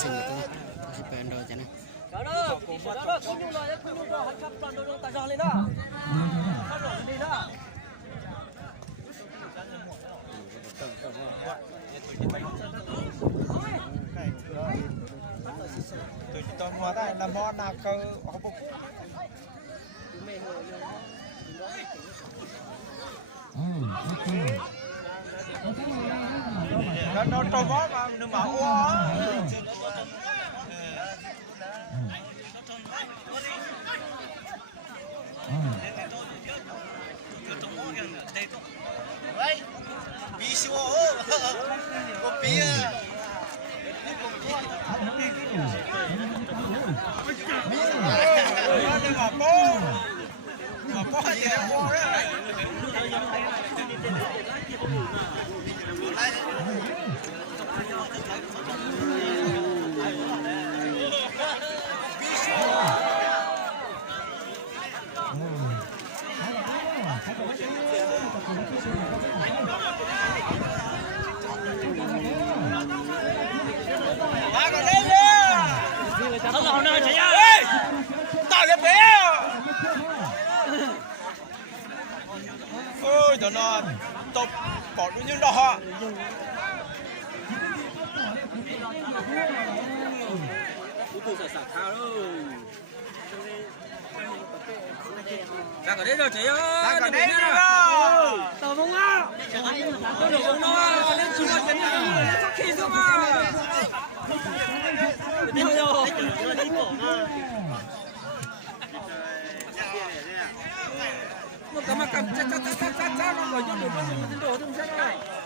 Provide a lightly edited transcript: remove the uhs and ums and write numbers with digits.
sinh itu masih pendo aja nih. Đó, không nhung rồi, không nhung rồi, hãy toàn đồ tài giò lên đó. Không đổ đi đó. Tôi chỉ toàn mua đây là món nào cơ họ bốc. Nó trâu bó mà nó máu quá. Bisu oh, kopi ya. Ngapa aja ya? Nó lò nơi chị ơi. Tao lên bé. Ôi trời nó tập bỏ đôi những đỏ. Tôi sợ sạc thao đâu. Ra cả đấy rồi chị ơi. Ra cả đấy rồi. Tao bông á. Tôi đổ bông nó lên xuống nó chấn nó sắp khi xuống mà. Đi rồi. Mà cầm chắc nó gọi cho được bao nhiêu tiền đồ không sao đâu.